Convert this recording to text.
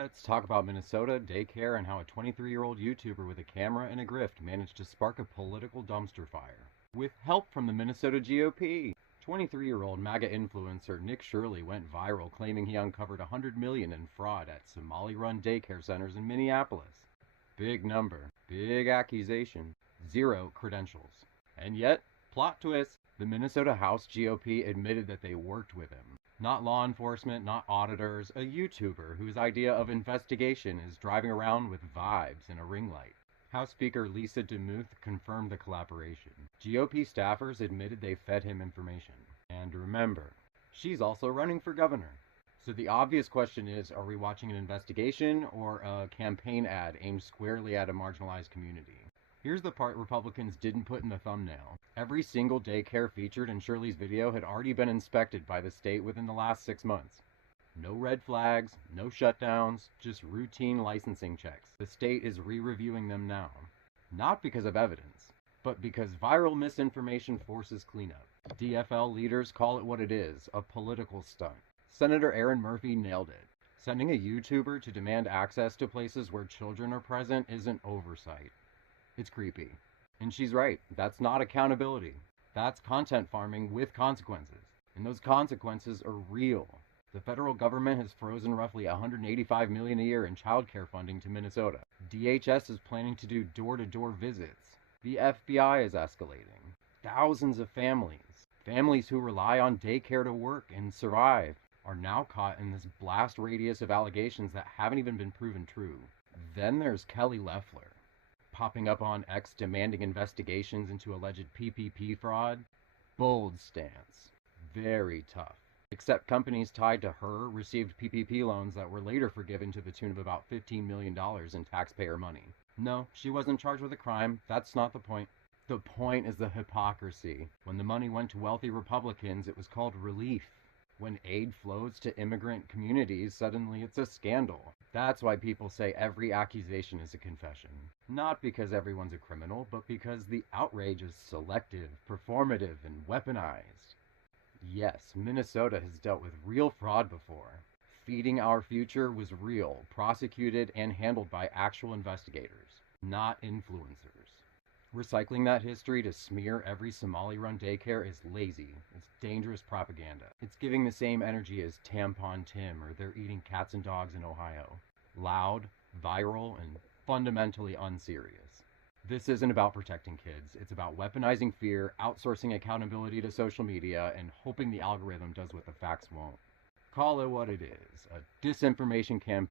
Let's talk about Minnesota, daycare, and how a 23-year-old YouTuber with a camera and a grift managed to spark a political dumpster fire. With help from the Minnesota GOP. 23-year-old MAGA influencer Nick Shirley went viral claiming he uncovered $100 million in fraud at Somali-run daycare centers in Minneapolis. Big number, big accusation, zero credentials. And yet, plot twist, the Minnesota House GOP admitted that they worked with him. Not law enforcement, not auditors, a YouTuber whose idea of investigation is driving around with vibes and a ring light. House Speaker Lisa DeMuth confirmed the collaboration. GOP staffers admitted they fed him information. And remember, she's also running for governor. So the obvious question is, are we watching an investigation or a campaign ad aimed squarely at a marginalized community? Here's the part Republicans didn't put in the thumbnail. Every single daycare featured in Shirley's video had already been inspected by the state within the last 6 months. No red flags, no shutdowns, just routine licensing checks. The state is re-reviewing them now. Not because of evidence, but because viral misinformation forces cleanup. DFL leaders call it what it is, a political stunt. Senator Aaron Murphy nailed it. Sending a YouTuber to demand access to places where children are present isn't oversight. It's creepy. And she's right, that's not accountability. That's content farming with consequences. And those consequences are real. The federal government has frozen roughly $185 million a year in child care funding to Minnesota. DHS is planning to do door-to-door visits. The FBI is escalating. Thousands of families who rely on daycare to work and survive, are now caught in this blast radius of allegations that haven't even been proven true. Then there's Kelly Loeffler, popping up on X demanding investigations into alleged PPP fraud. Bold stance. Very tough. Except companies tied to her received PPP loans that were later forgiven to the tune of about $15 million in taxpayer money. No, she wasn't charged with a crime. That's not the point. The point is the hypocrisy. When the money went to wealthy Republicans, it was called relief. When aid flows to immigrant communities, suddenly it's a scandal. That's why people say every accusation is a confession. Not because everyone's a criminal, but because the outrage is selective, performative, and weaponized. Yes, Minnesota has dealt with real fraud before. Feeding Our Future was real, prosecuted, and handled by actual investigators, not influencers. Recycling that history to smear every Somali-run daycare is lazy. It's dangerous propaganda. It's giving the same energy as Tampon Tim or They're Eating Cats and Dogs in Ohio. Loud, viral, and fundamentally unserious. This isn't about protecting kids. It's about weaponizing fear, outsourcing accountability to social media, and hoping the algorithm does what the facts won't. Call it what it is, a disinformation campaign